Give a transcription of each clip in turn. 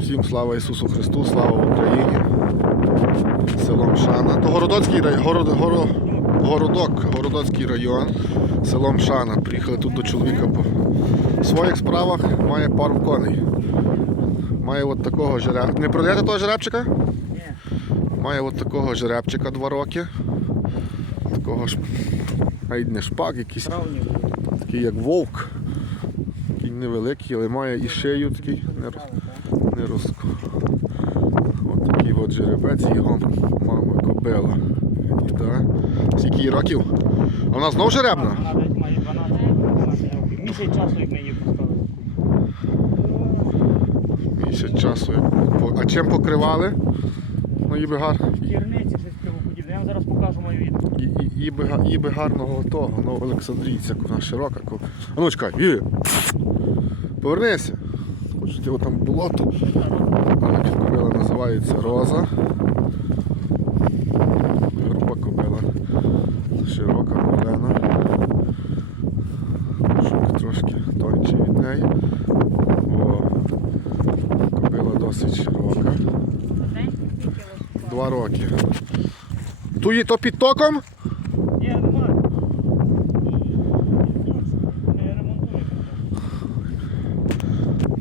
Всім слава Ісусу Христу, слава Україні. Село Мшана. То Городоцький рай... город... горо... Городок, Городоцький район, село Мшана. Приїхали тут до чоловіка по своїх справах, має пару коней. Має от такого жеребчика. Не продаєте того жеребчика? Ні. Має от такого жеребчика два роки. Такого ж навіть не шпак, якийсь такий як вовк. Такий невеликий, але має і шию такий не, розку. От такий от жеребець, його мама кобила. І, да. Скільки їй років? А вона знов жеребна? Вона десь має 12 12 років. Місяць часу, як ми її поставили. Місяць часу. А чим покривали? Ну, їй би, гар... Кірниці щось кривоподібне. Я вам зараз покажу мою відео. і- і- їй би, га- їй би гарного того, ну, Олександрійця, вона широка. ко- А ну чекай, є. Повернися. Хочете, от там болото. Але кобила називається Роза. Груба кобила. Широка колена. Шок трошки тонший від неї. О, кобила досить широка. Два роки. Ту є то під током? Ні, немає. Не ремонтує.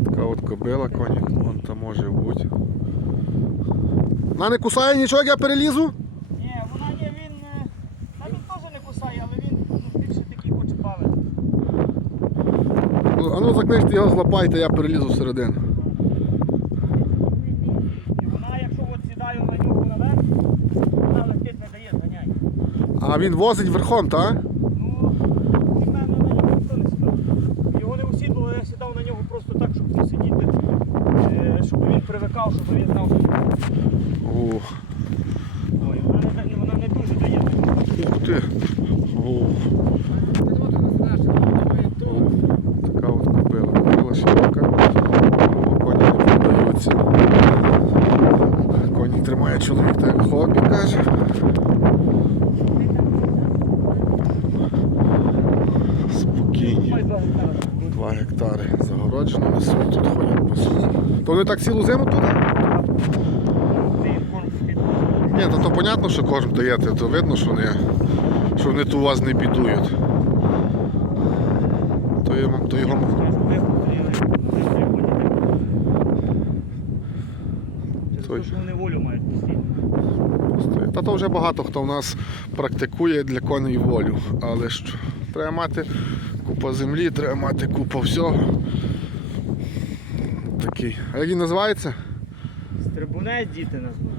Така от кобила, конік, вон там може бути. Вона не кусає нічого, як я перелізу? Ні, вона ні, він. е, Та він теж не кусає, але він ну, більше такий хоче бавити. Ну, А ну закличте його, злапайте, я перелізу всередину. І вона, якщо от сідаю на нього наверх, вона летить не дає зганяй. А він возить верхом, так? Ну, і мене на нього ніхто не сідав. Його не усідло, я сідав на нього просто так, щоб посидіти, е, щоб він привикав, щоб він знав, що О, Ой, вона не, вона не дуже дає. ух ти. О, о, така от. Кобила широка. О, коні не продаються. Коні тримає чоловік, так хобі каже. Спокійні. Два гектари. Загороджено, вони собі тут ходять по суті. То вони так цілу зиму під Ні, то, то понятно, що корм даєте, то видно, що вони, що вони тут у вас не бідують. То, йому, то його постійно. Та то вже багато хто в нас практикує для коней волю. Але що, треба мати купа землі, треба мати купа всього. Такий. А як він називається? Стрибунець діти назвали.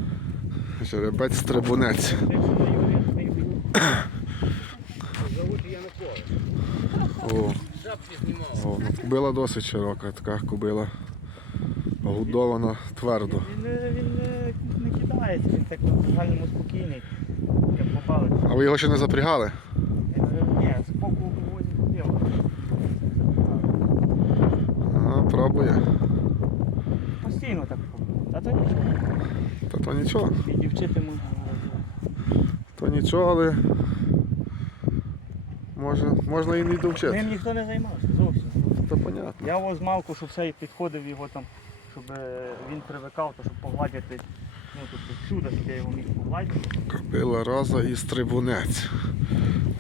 Жеребець стрибунець. О, о, кобила досить широка, така кобила. Годована твердо. Він, він не, не кидається, він так в загальному спокійний. А ви його ще не запрягали? Ні, споку вивозить діло. Пробує. Постійно так. Та то нічого. Та то нічого, І дівчити можна. то нічого, але може, можна і не довчити. Ним ніхто не займався зовсім. То понятно. Я ось малку, щоб все підходив його там, щоб е, він привикав, то щоб погладити. Ну, тобто всюди, щоб я його міг погладити. Кобила роза і стрибунець.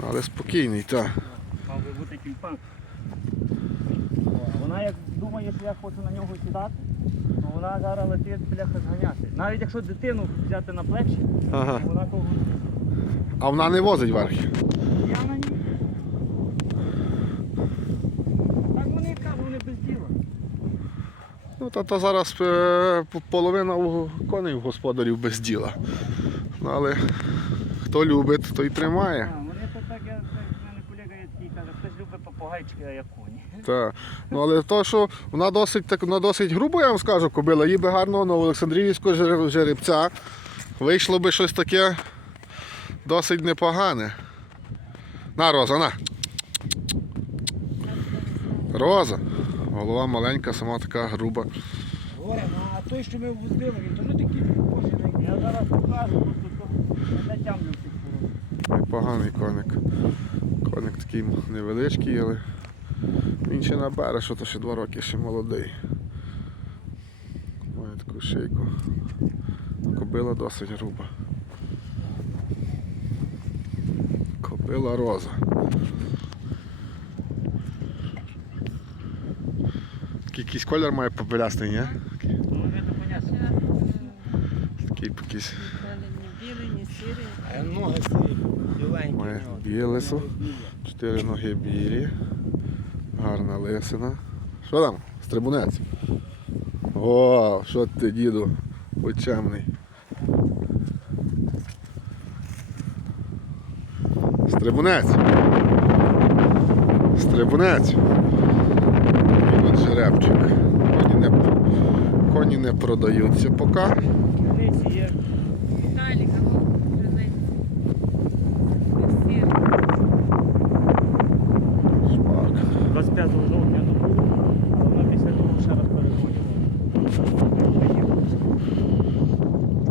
Але спокійний, так. Мав би бути кімпак. Як думає, що я хочу на нього сідати, то вона зараз летить бляха зганяти. Навіть якщо дитину взяти на плечі, Ага. вона того. А вона не возить верхи. Я на ній. Так вони кажуть, вони без діла. Ну, та, та зараз е, по- половина у- коней у господарів без діла. Ну, але хто любить, той тримає. А, вони то так, я так, в мене колега є такий каже, хтось любить попугайчики, а я коні. Так. Ну, але то, що вона досить, так, вона досить грубо, я вам скажу, кобила, їй би гарно на Олександрівського жеребця. Вийшло би щось таке досить непогане. На, Роза, на. Роза. Голова маленька, сама така груба. Горе, ну а той, що ми ввозили, він теж такий похожий. Я зараз покажу, просто то не тямлю цих пород. Непоганий коник. Коник такий невеличкий, але він ще набере, що то ще два роки, ще молодий. Ой, таку шийку. Кобила досить груба. Кобила роза. Якийсь колір має попелястий, ні? Такий, Ну, видно, якийсь білий, ні сірий. А ноги ці біленькі. Має біле. Чотири ноги білі. Гарна лисина. Що там? Стрибунець. О, що ти, діду, очемний. Стрибунець. Стрибунець. І от жеребчик. Коні не, коні не продаються поки. 25 жовтня не було, після того ще раз переходимо.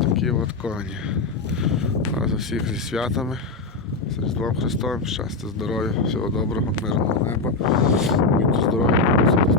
Такі от коні. Вас всіх зі святами, з Різдвом Христом, щастя, здоров'я, всього доброго, мирного неба. Будьте здорові, коментуйте.